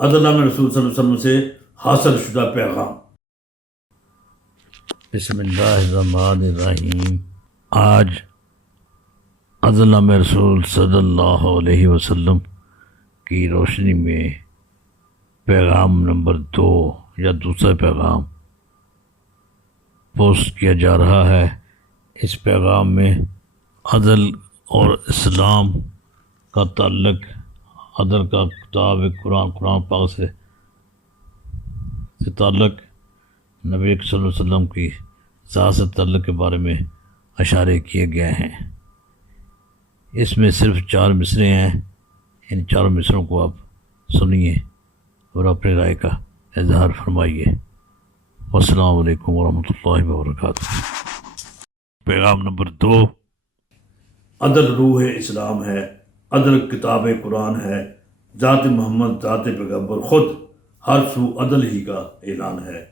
عدل نام رسول صلی اللہ علیہ وسلم سے حاصل شدہ پیغام۔ بسم اللہ الرحمن الرحیم۔ آج عدل نام رسول صلی اللہ علیہ وسلم کی روشنی میں پیغام نمبر 2 یا دوسرا پیغام پوسٹ کیا جا رہا ہے۔ اس پیغام میں عدل اور اسلام کا تعلق، عدل کا کتاب قرآن پاک سے تعلق، نبی صلی اللہ علیہ وسلم کی ذات سے تعلق کے بارے میں اشارے کیے گئے ہیں۔ اس میں صرف 4 مصرے ہیں۔ ان 4 مصروں کو آپ سنیے اور اپنی رائے کا اظہار فرمائیے۔ والسلام علیکم ورحمۃ اللہ وبرکاتہ۔ پیغام نمبر 2۔ عدل روح اسلام ہے، عدل کتاب قرآن ہے، ذات محمد ذات پیغمبر خود ہر سو عدل ہی کا اعلان ہے۔